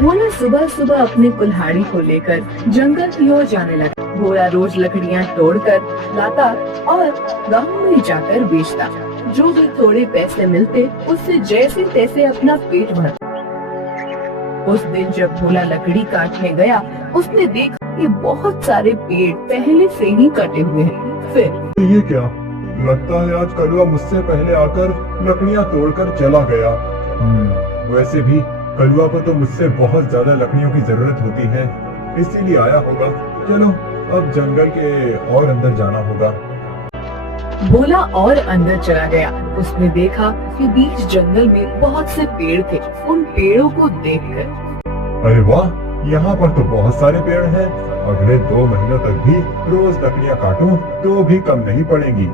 भोला सुबह सुबह अपने कुल्हाड़ी को लेकर जंगल की ओर जाने लगा। भोला रोज लकड़ियाँ तोड़कर लाता और गांव में जाकर बेचता। जो भी थोड़े पैसे मिलते उससे जैसे तैसे अपना पेट भरता। उस दिन जब भोला लकड़ी काटने गया, उसने देखा कि बहुत सारे पेड़ पहले से ही कटे हुए हैं। फिर ये क्या? लगता है आज कलुआ मुझसे पहले आकर लकड़ियाँ तोड़कर चला गया। वैसे भी कलुआ को तो मुझसे बहुत ज्यादा लकड़ियों की जरूरत होती है, इसीलिए आया होगा। चलो अब जंगल के और अंदर जाना होगा। भोला और अंदर चला गया। उसने देखा कि बीच जंगल में बहुत से पेड़ थे। उन पेड़ों को देखकर अरे वाह, यहाँ पर तो बहुत सारे पेड़ हैं। अगले 2 महीनों तक भी रोज लकड़ियाँ काटूं तो भी कम नहीं पड़ेंगी।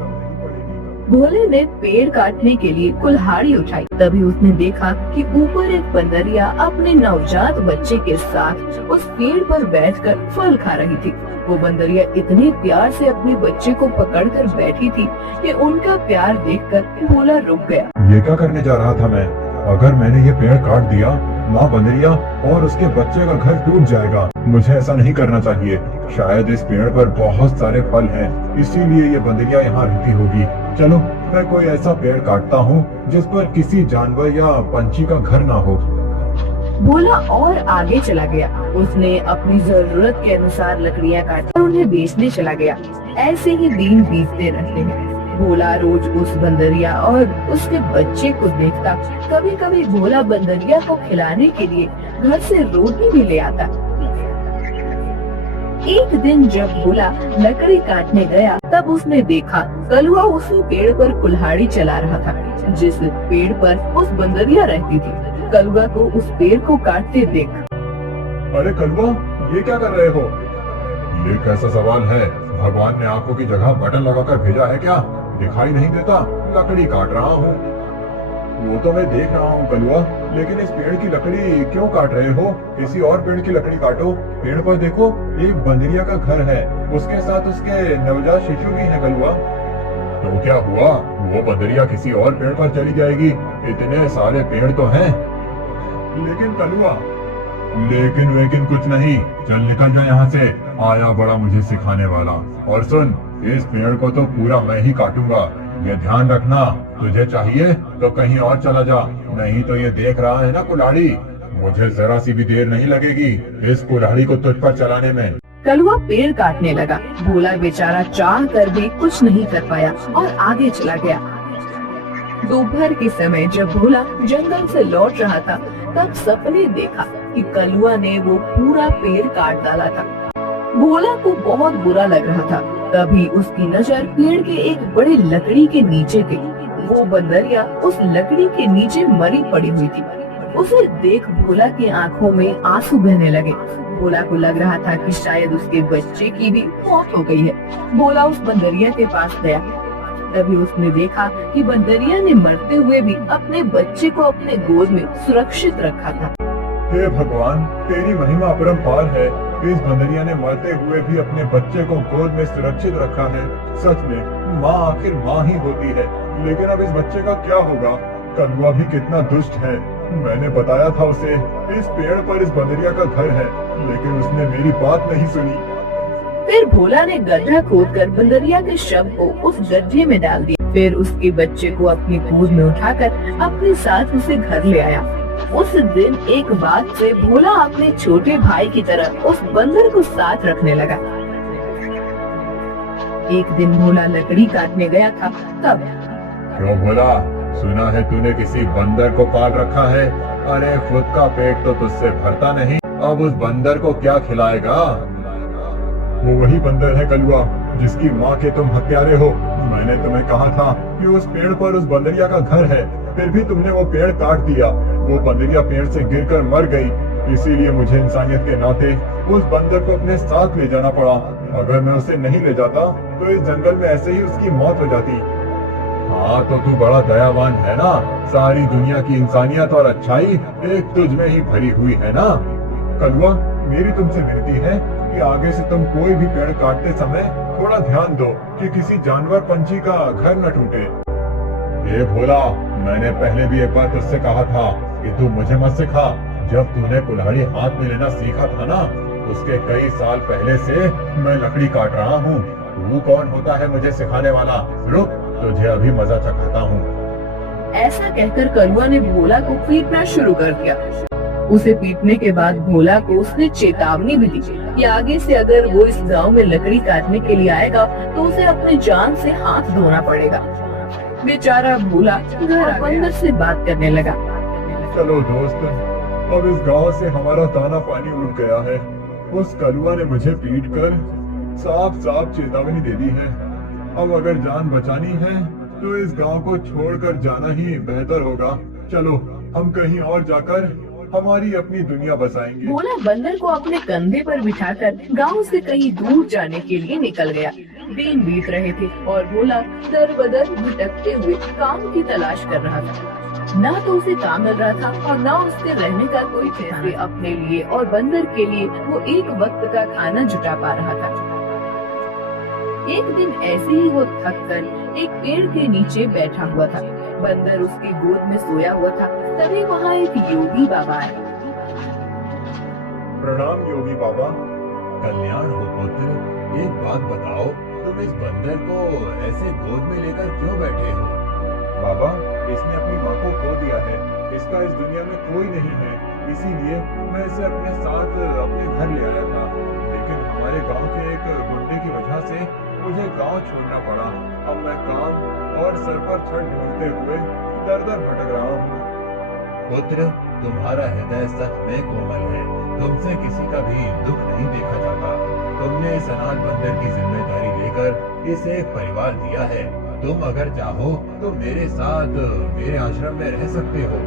भोले ने पेड़ काटने के लिए कुल्हाड़ी उठाई। तभी उसने देखा कि ऊपर एक बंदरिया अपने नवजात बच्चे के साथ उस पेड़ पर बैठकर फल खा रही थी। वो बंदरिया इतने प्यार से अपने बच्चे को पकड़कर बैठी थी कि उनका प्यार देखकर भोला रुक गया। ये क्या करने जा रहा था मैं? अगर मैंने ये पेड़ काट दिया, माँ बंदरिया और उसके बच्चे का घर टूट जाएगा। मुझे ऐसा नहीं करना चाहिए। शायद इस पेड़ पर बहुत सारे फल हैं, इसीलिए ये बंदरिया यहाँ रहती होगी। चलो मैं कोई ऐसा पेड़ काटता हूँ जिस पर किसी जानवर या पंछी का घर ना हो। भोला और आगे चला गया। उसने अपनी जरूरत के अनुसार लकड़ियाँ काटी और उन्हें बेचने चला गया। ऐसे ही दिन बीतते रहते हैं। भोला रोज उस बंदरिया और उसके बच्चे को देखता। कभी कभी भोला बंदरिया को खिलाने के लिए घर से रोटी भी ले आता। एक दिन जब भोला लकड़ी काटने गया, तब उसने देखा कलुआ उसी पेड़ पर कुल्हाड़ी चला रहा था जिस पेड़ पर उस बंदरिया रहती थी। कलुआ को उस पेड़ को काटते देख, अरे कलुआ, ये क्या कर रहे हो? ये कैसा सवाल है? भगवान ने आंखों की जगह बटन लगाकर भेजा है क्या? दिखाई नहीं देता? लकड़ी काट रहा हूँ। वो तो मैं देख रहा हूँ कलुआ, लेकिन इस पेड़ की लकड़ी क्यों काट रहे हो? किसी और पेड़ की लकड़ी काटो। पेड़ पर देखो, एक बंदरिया का घर है, उसके साथ उसके नवजात शिशु भी है कलुआ। तो क्या हुआ? वो बंदरिया किसी और पेड़ पर चली जाएगी? इतने सारे पेड़ तो हैं। लेकिन कलुआ, लेकिन कुछ नहीं। चल निकल जा यहाँ से। आया बड़ा मुझे सिखाने वाला। और सुन, इस पेड़ को तो पूरा मैं ही काटूंगा। ये ध्यान रखना, तुझे चाहिए तो कहीं और चला जा, नहीं तो ये देख रहा है ना कुल्हाड़ी, मुझे जरा सी भी देर नहीं लगेगी इस कुल्हाड़ी को तुझ पर चलाने में। कलुआ पेड़ काटने लगा। भोला बेचारा चाह कर भी कुछ नहीं कर पाया और आगे चला गया। दोपहर के समय जब भोला जंगल से लौट रहा था, तब सपने देखा कि कलुआ ने वो पूरा पेड़ काट डाला था। भोला को बहुत बुरा लग रहा था। तभी उसकी नजर पेड़ के एक बड़े लकड़ी के नीचे गई। वो बंदरिया उस लकड़ी के नीचे मरी पड़ी हुई थी। उसे देख भोला की आंखों में आंसू बहने लगे। भोला को लग रहा था कि शायद उसके बच्चे की भी मौत हो गई है। भोला उस बंदरिया के पास गया। तभी उसने देखा कि बंदरिया ने मरते हुए भी अपने बच्चे को अपने गोद में सुरक्षित रखा था। हे भगवान, तेरी महिमा अपरंपार है। इस बंदरिया ने मरते हुए भी अपने बच्चे को गोद में सुरक्षित रखा है। सच में माँ आखिर माँ ही होती है। लेकिन अब इस बच्चे का क्या होगा? कलुआ भी कितना दुष्ट है। मैंने बताया था उसे इस पेड़ पर इस बंदरिया का घर है, लेकिन उसने मेरी बात नहीं सुनी। फिर भोला ने गड्ढा खोदकर बंदरिया के शव को उस गड्ढे में डाल दिया। फिर उसके बच्चे को अपनी गोद में उठाकर अपने साथ उसे घर ले आया। उस दिन एक बात से भोला अपने छोटे भाई की तरह उस बंदर को साथ रखने लगा। एक दिन भोला लकड़ी काटने गया था। तब क्यों भोला, सुना है तूने किसी बंदर को पाल रखा है? अरे खुद का पेट तो तुझसे भरता नहीं, अब उस बंदर को क्या खिलाएगा? वो वही बंदर है कलुआ, जिसकी माँ के तुम हत्यारे हो। मैंने तुम्हें कहा था कि उस पेड़ पर उस बंदरिया का घर है, फिर भी तुमने वो पेड़ काट दिया। वो बंदरिया पेड़ से गिरकर मर गई। इसीलिए मुझे इंसानियत के नाते उस बंदर को अपने साथ ले जाना पड़ा। अगर मैं उसे नहीं ले जाता तो इस जंगल में ऐसे ही उसकी मौत हो जाती। हाँ तो तू बड़ा दयावान है ना। सारी दुनिया की इंसानियत और अच्छाई एक तुझ में ही भरी हुई है ना। कलुआ, मेरी तुमसे विनती है कि आगे से तुम कोई भी पेड़ काटते समय थोड़ा ध्यान दो कि किसी जानवर पंछी का घर न टूटे। ये भोला, मैंने पहले भी एक बार तुझसे कहा था कि तू मुझे मत सिखा। जब तूने कुल्हाड़ी हाथ में लेना सीखा था ना, उसके कई साल पहले से मैं लकड़ी काट रहा हूँ। तू कौन होता है मुझे सिखाने वाला? रुक, तुझे अभी मजा चखाता हूँ। ऐसा कहकर करुआ ने भोला को पीटना शुरू कर दिया। उसे पीटने के बाद भोला को उसने चेतावनी भी दी कि आगे से अगर वो इस गांव में लकड़ी काटने के लिए आएगा तो उसे अपनी जान से हाथ धोना पड़ेगा। बेचारा भोला घर बंदर से बात करने लगा। चलो दोस्त, अब इस गांव से हमारा दाना पानी उड़ गया है। उस कलुआ ने मुझे पीट कर साफ साफ चेतावनी दे दी है। अब अगर जान बचानी है तो इस गांव को छोड़कर जाना ही बेहतर होगा। चलो हम कहीं और जाकर हमारी अपनी दुनिया बसाएंगे। भोला बंदर को अपने कंधे पर बिठाकर गांव से कहीं दूर जाने के लिए निकल गया। दिन बीत रहे थे और भोला दर बदर भटकते हुए काम की तलाश कर रहा था। ना तो उसे काम मिल रहा था और ना उसके रहने का कोई ठिकाना। अपने लिए और बंदर के लिए वो एक वक्त का खाना जुटा पा रहा था। एक दिन ऐसे ही वो थक कर एक पेड़ के नीचे बैठा हुआ था। बंदर उसकी गोद में सोया हुआ था। तभी वहाँ एक योगी बाबा आए। प्रणाम योगी बाबा। कल्याण हो पुत्र। एक बात बताओ, तुम इस बंदर को ऐसे गोद में लेकर क्यों बैठे हो? बाबा, इसने अपनी माँ को खो दिया है। इसका इस दुनिया में कोई नहीं है, इसीलिए मैं इसे अपने साथ अपने घर ले आया था। लेकिन हमारे गांव के एक गुंडे की वजह से मुझे गांव छोड़ना पड़ा। अब मैं काम और सर पर छत ढूंढते हुए दर-दर भटक रहा हूँ। पुत्र, तुम्हारा हृदय सच में कोमल है। तुमसे किसी का भी दुख नहीं देखा जाता। तुमने इस अनाथ बंदर की जिम्मेदारी लेकर इसे एक परिवार दिया है। तुम अगर चाहो तो मेरे साथ मेरे आश्रम में रह सकते हो।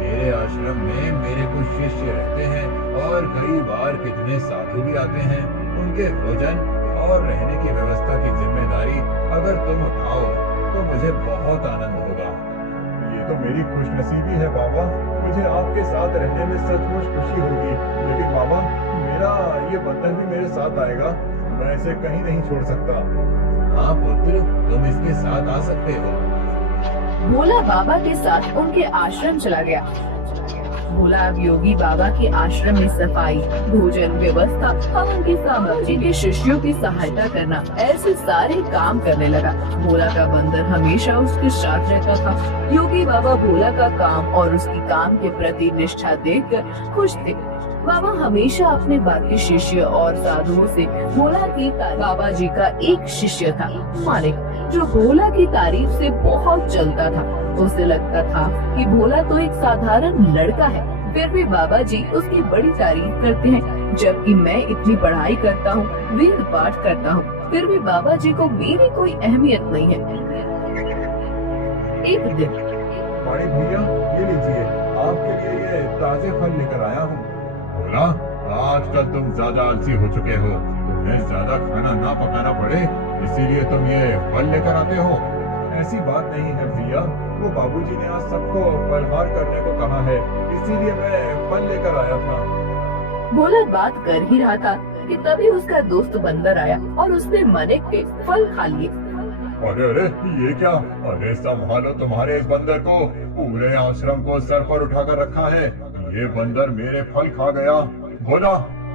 मेरे आश्रम में मेरे कुछ शिष्य रहते हैं और कई बार कितने साधु भी आते हैं। उनके भोजन और रहने की व्यवस्था की जिम्मेदारी अगर तुम उठाओ तो मुझे बहुत आनंद होगा। ये तो मेरी खुशनसीबी है बाबा। मुझे आपके साथ रहने में सचमुच खुशी होगी। लेकिन बाबा, मेरा ये बंधन भी मेरे साथ आएगा। मैं इसे कहीं नहीं छोड़ सकता। हाँ पुत्र, तुम इसके साथ आ सकते हो। भोला बाबा के साथ उनके आश्रम चला गया। भोला अब योगी बाबा के आश्रम में सफाई, भोजन व्यवस्था और उनकी सामग्री के शिष्यों की सहायता करना, ऐसे सारे काम करने लगा। भोला का बंदर हमेशा उसके साथ रहता था। योगी बाबा भोला का काम और उसकी काम के प्रति निष्ठा देखकर खुश थे। बाबा हमेशा अपने बाकी शिष्य और साधुओं से भोला की बाबा जी का एक शिष्य था मालिक, जो भोला की तारीफ से बहुत चलता था। उसे लगता था कि भोला तो एक साधारण लड़का है, फिर भी बाबा जी उसकी बड़ी तारीफ करते हैं। जबकि मैं इतनी पढ़ाई करता हूँ, वेद पाठ करता हूँ, फिर भी बाबा जी को मेरी कोई अहमियत नहीं है। एक दिन बड़े भैया, ये लीजिए, आपके लिए ये ताजे फल लेकर आया हूँ। भोला, आजकल तुम ज्यादा आलसी हो चुके हो। तुम्हें ज्यादा खाना ना पकाना पड़े, इसीलिए तुम ये फल लेकर आते हो। ऐसी बात नहीं है भैया, वो बाबूजी ने आज सबको फलहार करने को कहा है, इसीलिए मैं फल लेकर आया था। भोला बात कर ही रहा था कि तभी उसका दोस्त बंदर आया और उसने मनिक के फल खा लिए। अरे अरे, ये क्या? अरे संभालो तुम्हारे इस बंदर को। पूरे आश्रम को सर पर उठाकर रखा है। ये बंदर मेरे फल खा गया। भोला,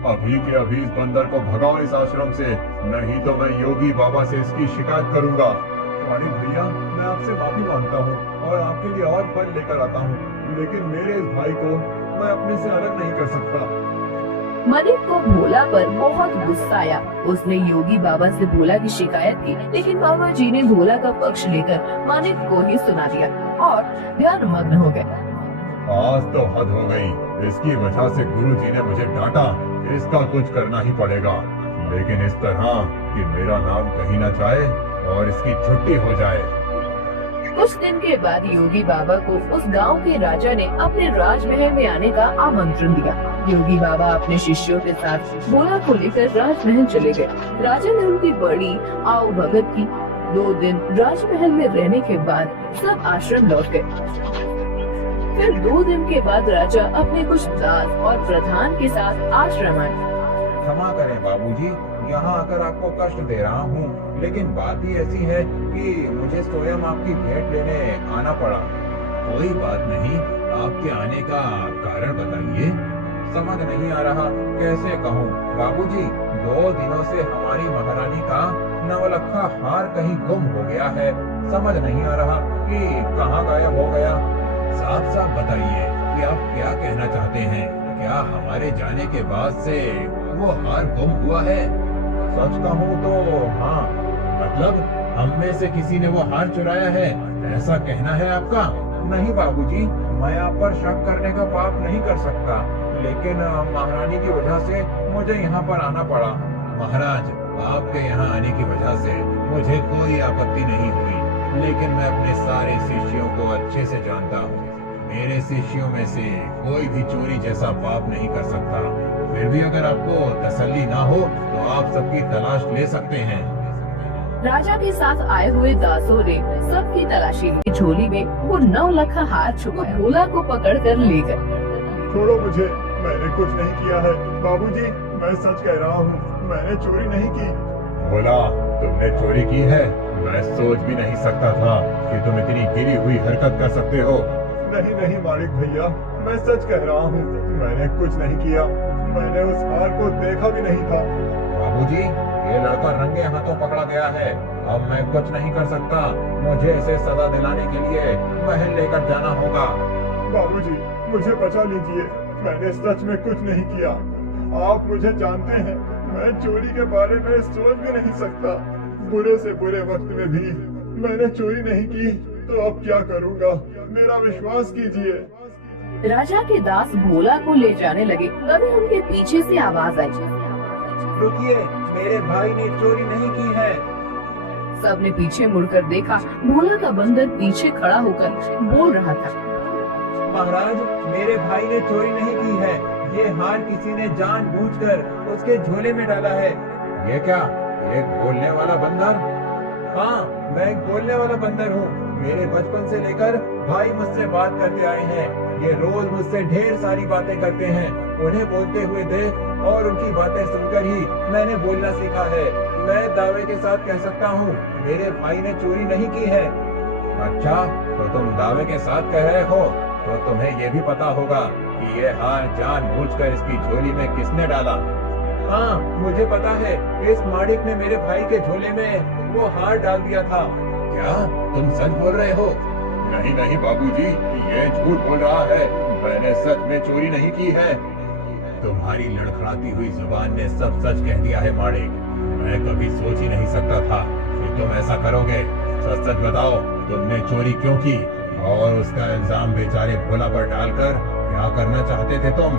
अभी के अभी इस बंदर को भगाओ इस आश्रम से, नहीं तो मैं योगी बाबा से इसकी शिकायत करूंगा। तुम्हारी भैया, मैं आपसे माफी मांगता हूँ और आपके लिए और फल लेकर आता हूँ, लेकिन मेरे इस भाई को मैं अपने से अलग नहीं कर सकता। मनिक को भोला पर बहुत गुस्सा आया। उसने योगी बाबा से भोला की शिकायत की, लेकिन बाबा जी ने भोला का पक्ष लेकर मनिक को ही सुना दिया और ध्यान मग्न हो गए। आज तो हद हो गई। इसकी वजह से गुरुजी ने मुझे डांटा। इसका कुछ करना ही पड़ेगा, लेकिन इस तरह कि मेरा नाम कहीं न जाए और इसकी छुट्टी हो जाए। कुछ दिन के बाद योगी बाबा को उस गांव के राजा ने अपने राजमहल में आने का आमंत्रण दिया। योगी बाबा अपने शिष्यों के साथ भोला को लेकर राजमहल चले गए। राजा ने उनकी बड़ी आओ भगत की। 2 दिन राजमहल में रहने के बाद सब आश्रम लौट गए। फिर 2 दिन के बाद राजा अपने कुछ दास और प्रधान के साथ आश्रम आए। क्षमा करें बाबूजी, यहाँ आकर आपको कष्ट दे रहा हूँ, लेकिन बात ही ऐसी है कि मुझे स्वयं आपकी भेंट लेने आना पड़ा। कोई बात नहीं, आपके आने का कारण बताइए। समझ नहीं आ रहा कैसे कहूँ बाबूजी। 2 दिनों से हमारी महारानी का नवलखा हार कहीं गुम हो गया है। समझ नहीं आ रहा कि कहाँ गायब हो गया। साफ साफ बताइए कि आप क्या कहना चाहते हैं। क्या हमारे जाने के बाद से वो हार गुम हुआ है? सच कहूँ तो हाँ। मतलब हम में से किसी ने वो हार चुराया है, ऐसा कहना है आपका? नहीं बाबूजी, मैं आप पर शक करने का पाप नहीं कर सकता, लेकिन महारानी की वजह से मुझे यहाँ पर आना पड़ा। महाराज, आपके यहाँ आने की वजह से मुझे कोई आपत्ति नहीं हुई, लेकिन मैं अपने सारे शिष्यों को अच्छे से जानता हूँ। मेरे शिष्यों में से कोई भी चोरी जैसा पाप नहीं कर सकता। फिर भी अगर आपको तसल्ली ना हो तो आप सबकी तलाश ले सकते हैं। राजा के साथ आए हुए दासों ने सबकी तलाशी ली। झोली में वो 9 लखा हार छुपा भोला को पकड़ कर ले गए। छोड़ो मुझे, मैंने कुछ नहीं किया है। बाबूजी, मैं सच कह रहा हूँ, मैंने चोरी नहीं की। भोला, तुमने चोरी की है? मैं सोच भी नहीं सकता था कि तुम इतनी गिरी हुई हरकत कर सकते हो। नहीं नहीं मालिक भैया, मैं सच कह रहा हूँ, मैंने कुछ नहीं किया। मैंने उस हार को देखा भी नहीं था। बाबूजी, ये लड़का रंगे हाथों पकड़ा गया है। अब मैं कुछ नहीं कर सकता। मुझे इसे सजा दिलाने के लिए महल लेकर जाना होगा। बाबूजी, मुझे बचा लीजिए, मैंने सच में कुछ नहीं किया। आप मुझे जानते हैं, मैं चोरी के बारे में सोच भी नहीं सकता। बुरे से बुरे वक्त में भी मैंने चोरी नहीं की, तो अब क्या करूँगा? मेरा विश्वास कीजिए। राजा के दास भोला को ले जाने लगे, तभी उनके पीछे से आवाज आई। रुकिए, मेरे भाई ने चोरी नहीं की है। सबने पीछे मुड़कर देखा। भोला का बंदर पीछे खड़ा होकर बोल रहा था। महाराज, मेरे भाई ने चोरी नहीं की है। ये हार किसी ने जानबूझकर उसके झोले में डाला है। ये क्या, एक बोलने वाला बंदर? हाँ, मैं एक बोलने वाला बंदर हूँ। मेरे बचपन से लेकर भाई मुझसे बात करते आए हैं। ये रोज मुझसे ढेर सारी बातें करते हैं। उन्हें बोलते हुए देख और उनकी बातें सुनकर ही मैंने बोलना सीखा है। मैं दावे के साथ कह सकता हूँ, मेरे भाई ने चोरी नहीं की है। अच्छा, तो तुम दावे के साथ कह रहे हो, तो तुम्हें ये भी पता होगा कि ये हार जानबूझकर इसकी झोली में किसने डाला? हाँ, मुझे पता है। इस माड़िक ने मेरे भाई के झोले में वो हार डाल दिया था। क्या तुम सच बोल रहे हो? नहीं नहीं बाबूजी, ये झूठ बोल रहा है। मैंने सच में चोरी नहीं की है। तुम्हारी लड़खड़ाती हुई जुबान ने सब सच कह दिया है माड़िक। मैं कभी सोच ही नहीं सकता था कि तुम ऐसा करोगे। सच सच बताओ, तुमने चोरी क्यों की और उसका इल्जाम बेचारे भोला पर डालकर क्या करना चाहते थे तुम?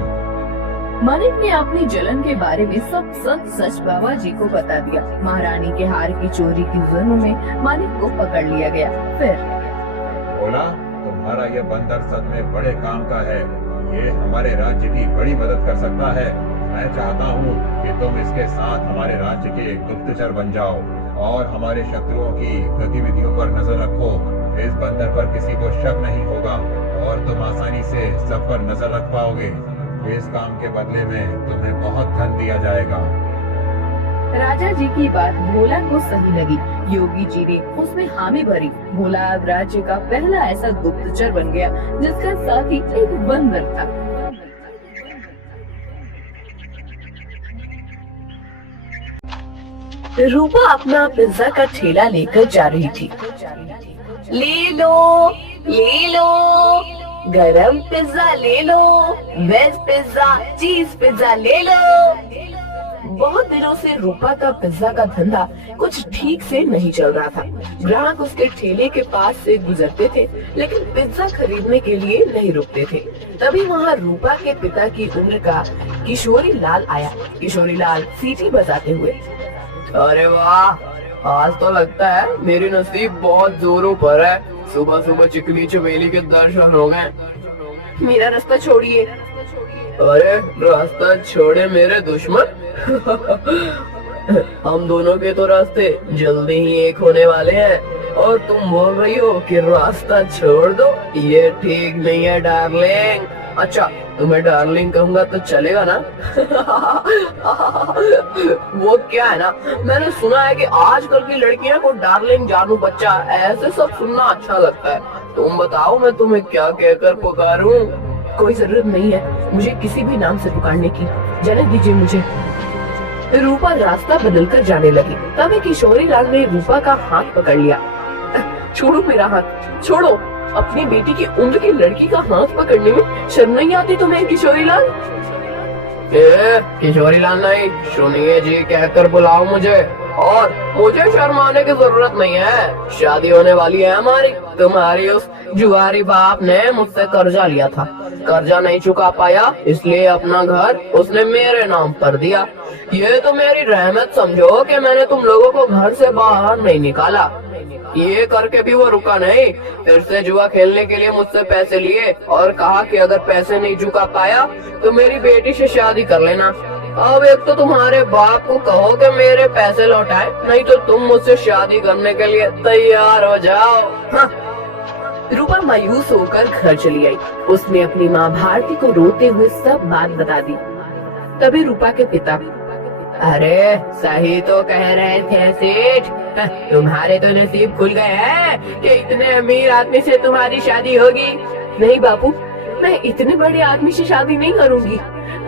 मानिक ने अपनी जलन के बारे में सब सच बाबा जी को बता दिया। महारानी के हार की चोरी की जुर्म में मानिक को पकड़ लिया गया। फिर भोला, तुम्हारा ये बंदर सच में बड़े काम का है। ये हमारे राज्य की बड़ी मदद कर सकता है। मैं चाहता हूँ कि तुम इसके साथ हमारे राज्य के गुप्तचर बन जाओ और हमारे शत्रुओं की गतिविधियों पर नजर रखो। इस बंदर पर किसी को शक नहीं होगा और तुम आसानी से सब पर नजर रख पाओगे। इस काम के बदले में तुम्हें बहुत धन दिया जाएगा। राजा जी की बात भोला को सही लगी। योगी जी ने उसमें हामी भरी। भोला अब राज्य का पहला ऐसा गुप्तचर बन गया जिसका साथी एक बंदर था। रूपा अपना पिज्जा का ठेला लेकर जा रही थी। ले लो, गरम पिज्जा ले लो, वेज पिज्जा, चीज पिज्जा ले लो। बहुत दिनों से रूपा का पिज्जा का धंधा कुछ ठीक से नहीं चल रहा था। ग्राहक उसके ठेले के पास से गुजरते थे, लेकिन पिज्जा खरीदने के लिए नहीं रुकते थे। तभी वहाँ रूपा के पिता की उम्र का किशोरी लाल आया। किशोरी लाल सीटी बजाते हुए, अरे वाह, आज तो लगता है मेरी नसीब बहुत जोरों पर है। सुबह सुबह चिकनी चमेली के दर्शन हो गए। मेरा रास्ता छोड़िए। अरे रास्ता छोड़े मेरे दुश्मन। हम दोनों के तो रास्ते जल्दी ही एक होने वाले हैं और तुम बोल रही हो कि रास्ता छोड़ दो। ये ठीक नहीं है डार्लिंग। अच्छा, तुम्हें डार्लिंग कहूंगा तो चलेगा ना? वो क्या है ना, मैंने सुना है कि आजकल की लड़कियां को डार्लिंग, जानू बच्चा, ऐसे सब सुनना अच्छा लगता है। तुम बताओ मैं तुम्हें क्या कहकर पुकारूं? कोई जरूरत नहीं है मुझे किसी भी नाम से पुकारने की, जाने दीजिए मुझे। रूपा रास्ता बदलकर जाने लगी। तभी किशोरी लाल ने रूपा का हाथ पकड़ लिया। छोड़ो मेरा हाथ, छोड़ो। अपनी बेटी की उम्र की लड़की का हाथ पकड़ने में शर्म नहीं आती तुम्हें किशोरी लाल? किशोरी लाल नहीं, सुनिए जी कहकर बुलाओ मुझे। और मुझे शर्माने की जरूरत नहीं है, शादी होने वाली है हमारी। तुम्हारी उस जुआरी बाप ने मुझसे कर्जा लिया था, कर्जा नहीं चुका पाया, इसलिए अपना घर उसने मेरे नाम पर दिया। ये तो मेरी रहमत समझो कि मैंने तुम लोगों को घर से बाहर नहीं निकाला। ये करके भी वो रुका नहीं, फिर से जुआ खेलने के लिए मुझसे पैसे लिए और कहा कि अगर पैसे नहीं चुका पाया तो मेरी बेटी से शादी कर लेना। अब एक तो तुम्हारे बाप को कहो कि मेरे पैसे लौटाए, नहीं तो तुम मुझसे शादी करने के लिए तैयार हो जाओ। हाँ। रूपा मायूस होकर घर चली आई। उसने अपनी माँ भारती को रोते हुए सब बात बता दी। तभी रूपा के पिता, अरे सही तो कह रहे थे सेठ, तुम्हारे तो नसीब खुल गए हैं कि इतने अमीर आदमी से तुम्हारी शादी होगी। नहीं बापू, मैं इतने बड़े आदमी से शादी नहीं करूंगी,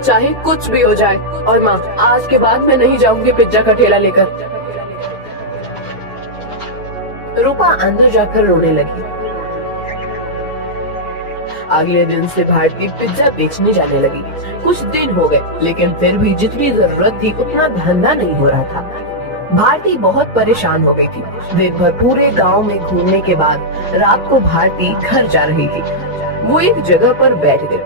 चाहे कुछ भी हो जाए। और माँ, आज के बाद मैं नहीं जाऊंगी पिज्जा का ठेला लेकर। रूपा अंदर जाकर रोने लगी। अगले दिन से भारती पिज्जा बेचने जाने लगी। कुछ दिन हो गए, लेकिन फिर भी जितनी जरूरत थी उतना धंधा नहीं हो रहा था। भारती बहुत परेशान हो गई थी। दिन भर पूरे गांव में घूमने के बाद रात को भारती घर जा रही थी। वो एक जगह पर बैठ गई।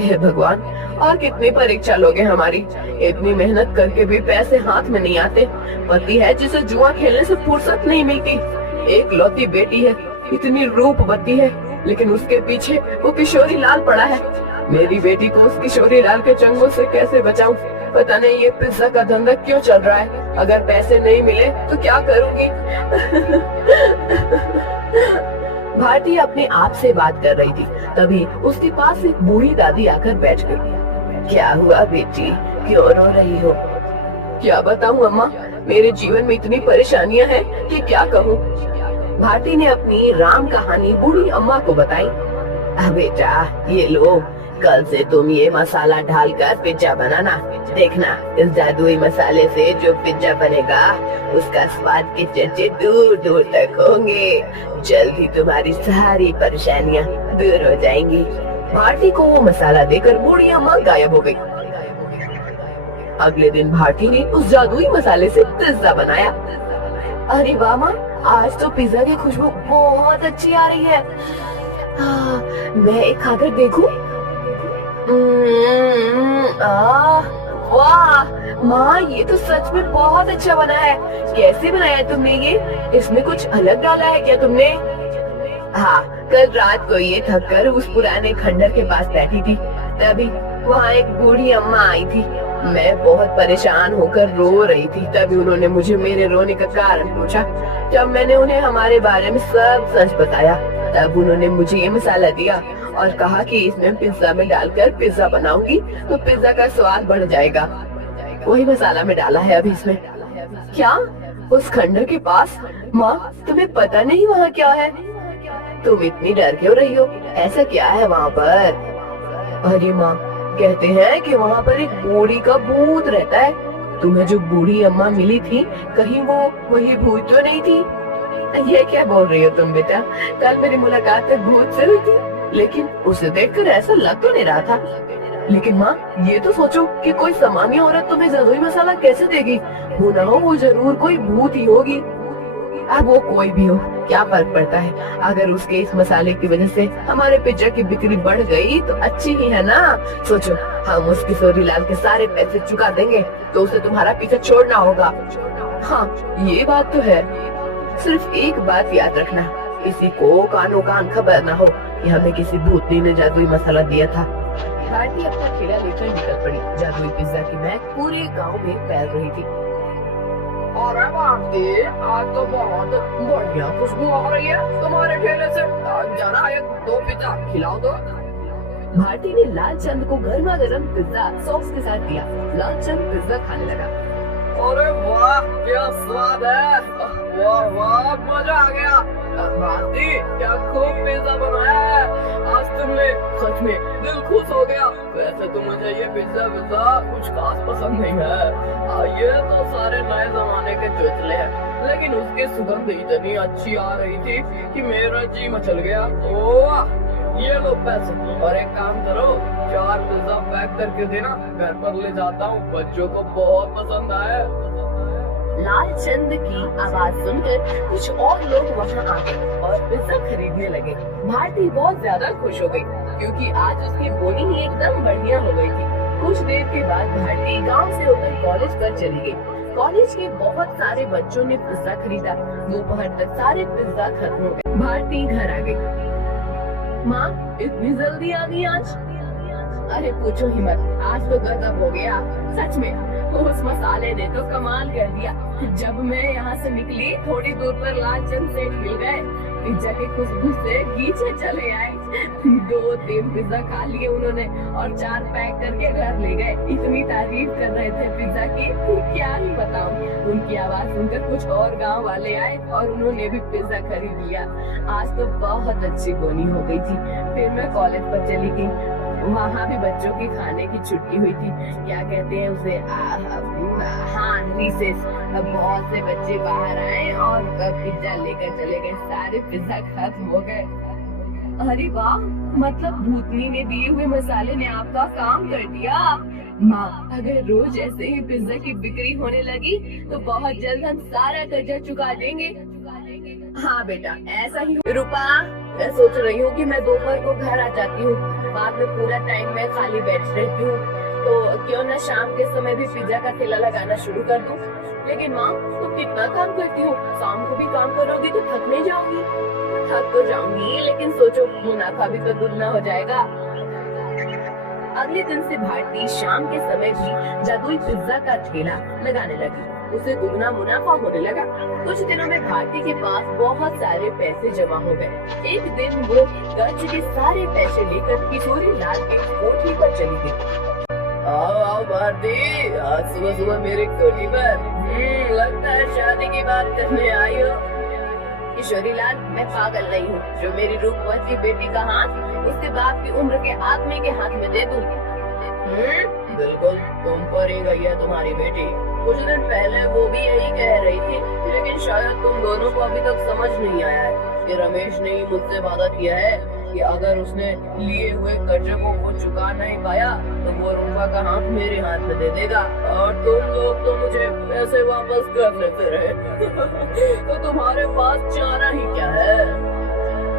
हे भगवान, और कितनी परीक्षा लोगे हमारी? इतनी मेहनत करके भी पैसे हाथ में नहीं आते। पति है जिसे जुआ खेलने से फुर्सत नहीं मिलती। एक लौती बेटी है, इतनी रूपवती है, लेकिन उसके पीछे वो किशोरी लाल पड़ा है। मेरी बेटी को उस किशोरी लाल के चंगुल से कैसे बचाऊं? पता नहीं ये पिज्जा का धंधा क्यों चल रहा है। अगर पैसे नहीं मिले तो क्या करूंगी? भारती अपने आप से बात कर रही थी। तभी उसके पास एक बूढ़ी दादी आकर बैठ गई। क्या हुआ बेटी, क्यों रो रही हो? क्या बताऊं अम्मा, मेरे जीवन में इतनी परेशानियां हैं कि क्या कहूँ। भारती ने अपनी राम कहानी बूढ़ी अम्मा को बताई। बेटा ये लो, कल से तुम ये मसाला डालकर पिज्जा बनाना। देखना, इस जादुई मसाले से जो पिज्जा बनेगा उसका स्वाद के चर्चे दूर दूर तक होंगे। जल्दी तुम्हारी सारी परेशानियां दूर हो जाएंगी। भारती को वो मसाला देकर बूढ़ी अम्मा गायब हो गई। अगले दिन भारती ने उस जादुई मसाले से पिज्जा बनाया। अरे वाह माँ, आज तो पिज्जा की खुशबू बहुत अच्छी आ रही है। मैं एक खाकर देखूं? वाह माँ, ये तो सच में बहुत अच्छा बना है। कैसे बनाया तुमने ये? इसमें कुछ अलग डाला है क्या तुमने? हाँ, कल रात को ये थक कर उस पुराने खंडर के पास बैठी थी, तभी वहाँ एक बूढ़ी अम्मा आई थी। मैं बहुत परेशान होकर रो रही थी। तभी उन्होंने मुझे मेरे रोने का कारण पूछा। जब मैंने उन्हें हमारे बारे में सब सच बताया, तब उन्होंने मुझे ये मसाला दिया और कहा कि इसमें पिज्जा में डालकर पिज्जा बनाऊंगी तो पिज्जा का स्वाद बढ़ जाएगा। वही मसाला में डाला है अभी इसमें। क्या? उस खंडर के पास? माँ, तुम्हें पता नहीं वहाँ क्या है? तुम इतनी डर क्यों रही हो? ऐसा क्या है वहाँ पर? अरे माँ, कहते हैं कि वहाँ पर एक बूढ़ी का भूत रहता है। तुम्हें जो बूढ़ी अम्मा मिली थी, कहीं वो वही भूत तो नहीं थी? ये क्या बोल रही हो तुम बेटा? कल मेरी मुलाकात तक भूत से हुई थी, लेकिन उसे देखकर ऐसा लग तो नहीं रहा था। लेकिन माँ, ये तो सोचो कि कोई सामान्य औरत तुम्हें जादुई मसाला कैसे देगी? हो ना हो वो जरूर कोई भूत ही होगी। अब वो कोई भी हो, क्या फर्क पड़ता है? अगर उसके इस मसाले की वजह से हमारे पिज्जा की बिक्री बढ़ गई तो अच्छी ही है ना। सोचो, हम उस किशोरी लाल के सारे पैसे चुका देंगे तो उसे तुम्हारा पीछा छोड़ना होगा। हाँ, ये बात तो है। सिर्फ एक बात याद रखना, किसी को कानो कान खबर ना हो कि हमें किसी भूतनी ने जादुई मसाला दिया था। भारती अपना ठेला लेकर निकल पड़ी। जादुई पिज्जा की महक पूरे गांव में फैल रही थी। अरे भारती, आज तो बहुत बढ़िया खुशबू आ रही है तुम्हारे ठेले से। जरा एक दो पिज्जा खिलाओ तो। भारती ने लालचंद को गर्मा गर्म पिज्जा सॉस के साथ दिया। लालचंद पिज्जा खाने लगा। अरे वाह, क्या स्वाद है, वाह वाह, मजा आ गया। भारती, क्या खूब पिज्जा बनाया है आज तुमने, सच में दिल खुश हो गया। वैसे तो मुझे ये पिज्जा कुछ खास पसंद नहीं है, ये तो सारे नए जमाने के चुचले हैं, लेकिन उसकी सुगंध इतनी अच्छी आ रही थी कि मेरा जी मचल गया। ओह, ये लो पैसे, और एक काम करो, 4 पिज्जा पैक करके देना, घर पर ले जाता हूँ, बच्चों को बहुत पसंद आया। लालचंद की आवाज सुनकर कुछ और लोग वहाँ आ गए और पिज्जा खरीदने लगे। भारती बहुत ज्यादा खुश हो गई क्योंकि आज उसकी बोनी ही एकदम बढ़िया हो गई थी। कुछ देर के बाद भारती गांव से होकर कॉलेज पर चली गई। कॉलेज के बहुत सारे बच्चों ने पिज्जा खरीदा। दोपहर तक सारे पिज्जा खत्म हो गए। भारती घर आ गई। माँ, इतनी जल्दी आ गई आज? अरे पूछो ही मत, आज तो गजब हो गया, सच में उस मसाले ने तो कमाल कर दिया। जब मैं यहाँ से निकली, थोड़ी दूर पर लालचंद सेठ मिल गए। पिज्जा की खुशबू से पीछे चले आए। 2-3 पिज्जा खा लिए उन्होंने और 4 पैक करके घर ले गए। इतनी तारीफ कर रहे थे पिज्जा की, क्या ही बताऊं। उनकी आवाज सुनकर कुछ और गांव वाले आए और उन्होंने भी पिज्जा खरीद लिया। आज तो बहुत अच्छी बोनी हो गई थी। फिर मैं कॉलेज पर चली गई। वहाँ भी बच्चों की खाने की छुट्टी हुई थी, क्या कहते हैं उसे, हाँ, रिसेस। बहुत से बच्चे बाहर आए और पिज्जा लेकर चले गए। सारे पिज्जा खत्म हो गए। अरे वाह, मतलब भूतनी ने दिए हुए मसाले ने आपका काम कर दिया। माँ, अगर रोज ऐसे ही पिज्जा की बिक्री होने लगी तो बहुत जल्द हम सारा कर्जा चुका देंगे। हाँ बेटा, ऐसा ही। रूपा, मैं सोच रही हूँ कि मैं दोपहर को घर आ जाती हूँ, बाद में पूरा टाइम मैं खाली बैठ रहती हूँ, तो क्यों न शाम के समय भी पिज्जा का ठेला लगाना शुरू कर दूँ। लेकिन माँ, तुम कितना काम करती हो, शाम को भी काम करोगी तो थक नहीं जाओगी? थक तो जाऊंगी, लेकिन सोचो मुनाफा भी तो दुगना हो जाएगा। अगले दिन से भारती शाम के समय भी जादुई पिज्जा का ठेला लगाने लगी। उसे दुगना मुनाफा होने लगा। कुछ दिनों में भारती के पास बहुत सारे पैसे जमा हो गए। एक दिन वो कर्ज के सारे पैसे लेकर किशोरी लाल के कोठी पर चली गई। आओ भारती, आज सुबह सुबह मेरी कोठी पर, लगता है शादी की बात करने आई हो। किशोरी लाल, मैं पागल नहीं हूँ जो मेरी रूपवती बेटी का हाथ उसके बाप की उम्र के आदमी के हाथ में दे दूँ। बिल्कुल, तुम पर ही गई है तुम्हारी बेटी। कुछ दिन पहले वो भी यही कह रही थी, लेकिन शायद तुम दोनों को अभी तक समझ नहीं आया है कि रमेश ने ही मुझसे वादा किया है कि अगर उसने लिए हुए कर्जे को वो चुका नहीं पाया तो वो रूपा का हाथ मेरे हाथ में दे देगा, और तुम लोग तो मुझे पैसे वापस कर लेते रहे। तो तुम्हारे पास चारा ही क्या है?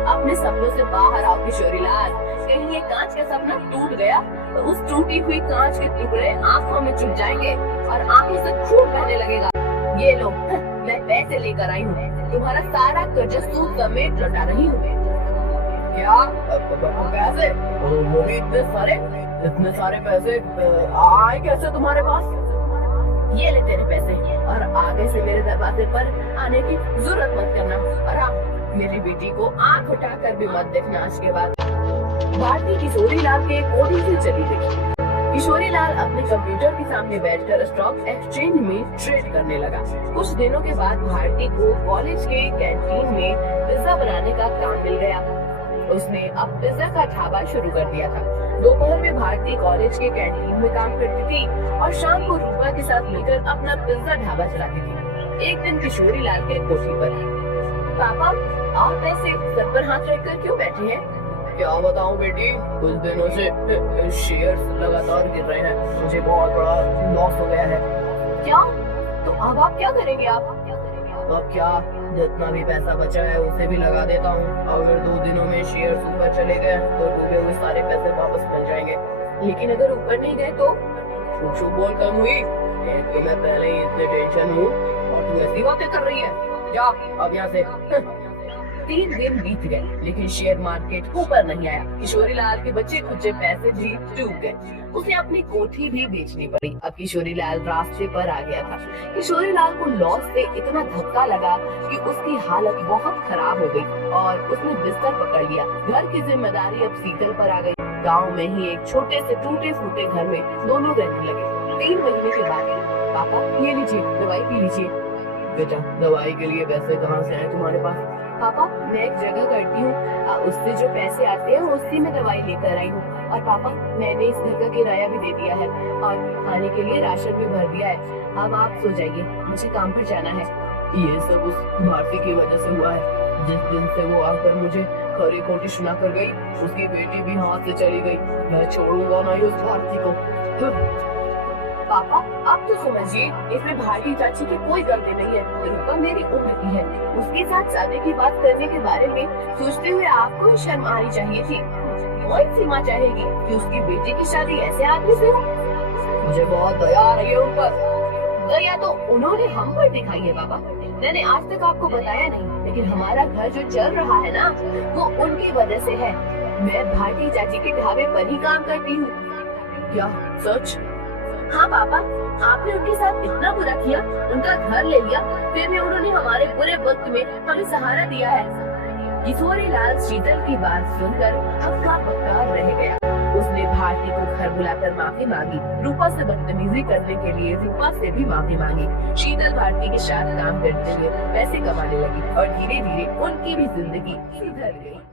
अपने सपनों से बाहर आओ किशोरी लाल। कहीं ये कांच का सपना टूट गया तो उस टूटी हुई कांच के टुकड़े आंखों में चुभ जाएंगे और आंखों से खून बहने लगेगा। ये लो, मैं पैसे लेकर आई हूँ, तुम्हारा सारा कर्जा सूद समेत लौटा रही हूँ। क्या पैसे? वो भी इतने सारे पैसे आए कैसे तुम्हारे पास? ये ले तेरे पैसे, और आगे से मेरे दरवाजे पर आने की जरूरत मत करना। और हाँ, मेरी बेटी को आंख उठाकर भी मत देखना आज के बाद। भारती किशोरी लाल के कोठी से चली गई। किशोरी लाल अपने कंप्यूटर के सामने बैठकर स्टॉक एक्सचेंज में ट्रेड करने लगा। कुछ दिनों के बाद भारती को कॉलेज के कैंटीन में पिज्जा बनाने का काम मिल गया। उसने अब पिज्जा का ढाबा शुरू कर दिया था। दोपहर में भारती कॉलेज के कैंटीन में काम करती थी और शाम को रूपा के साथ मिलकर अपना पिज्जा ढाबा चलाती थी। एक दिन किशोरी लाल के कोठी पर, पापा, आप ऐसे सर पर हाथ रखकर क्यों बैठे हैं? क्या बताऊं बेटी, कुछ दिनों से शेयर्स लगातार गिर रहे हैं, मुझे बहुत बड़ा लॉस हो गया है। क्या? तो अब आप क्या करेंगे? अब क्या, जितना भी पैसा बचा है उसे भी लगा देता हूँ। अगर 2 दिनों में शेयर्स ऊपर चले गए तो डूबे हुए सारे पैसे वापस मिल जाएंगे। लेकिन अगर ऊपर नहीं गए तो? शुभ बोल कम हुई, एक तो मैं पहले ही इतने टेंशन हूँ और तू ऐसी बातें कर रही है। जा अब यहाँ से। 3 दिन बीत गए लेकिन शेयर मार्केट ऊपर नहीं आया। किशोरी लाल के बच्चे कुछ पैसे भी डूब गए। उसे अपनी कोठी भी बेचनी पड़ी। अब किशोरी लाल रास्ते पर आ गया था। किशोरी लाल को लॉस से इतना धक्का लगा कि उसकी हालत बहुत खराब हो गई और उसने बिस्तर पकड़ लिया। घर की जिम्मेदारी अब शीतल पर आ गई। गांव में ही एक छोटे से टूटे फूटे घर में दोनों रहने लगे। 3 महीने के बाद पापा ये लीजिए दवाई पी लीजिए। बेटा दवाई के लिए पैसे कहाँ से आए तुम्हारे पास? पापा मैं एक जगह करती हूँ, उससे जो पैसे आते हैं उसी में दवाई लेकर आई हूँ। और पापा मैंने इस घर का किराया भी दे दिया है और खाने के लिए राशन भी भर दिया है। अब आप सो जाइए, मुझे काम पर जाना है। ये सब उस भारती की वजह से हुआ है। जिस दिन से वो आकर मुझे खरी खोटी सुना कर गई, उसकी बेटी भी हाथ से चली गई। मैं छोड़ूंगा नहीं उस भारती को। पापा आप तो समझिए, इसमें भारती चाची की कोई गलती नहीं है। रूपा मेरी उम्र की है, उसके साथ शादी की बात करने के बारे में सोचते हुए आपको ही शर्म आनी चाहिए थी। कौन सी माँ चाहेगी कि उसकी बेटी की शादी ऐसे आदमी से हो? मुझे बहुत दया आ रही है उन पर। दया तो उन्होंने हम पर दिखाई है पापा। मैंने आज तक आपको बताया नहीं, लेकिन हमारा घर जो चल रहा है ना, वो उनकी वजह से है। मैं भारती चाची के ढाबे पर ही काम करती हूँ। क्या सच? हाँ पापा, आपने उनके साथ इतना बुरा किया, उनका घर ले लिया, फिर भी उन्होंने हमारे बुरे वक्त में हमें सहारा दिया है। किशोरीलाल शीतल की बात सुनकर हक्का बक्का रह गया। उसने भारती को घर बुलाकर माफी मांगी। रूपा से बदतमीजी करने के लिए रूपा से भी माफी मांगी। शीतल भारती के साथ काम करते हुए पैसे कमाने लगी और धीरे धीरे उनकी भी जिंदगी सुधर गई।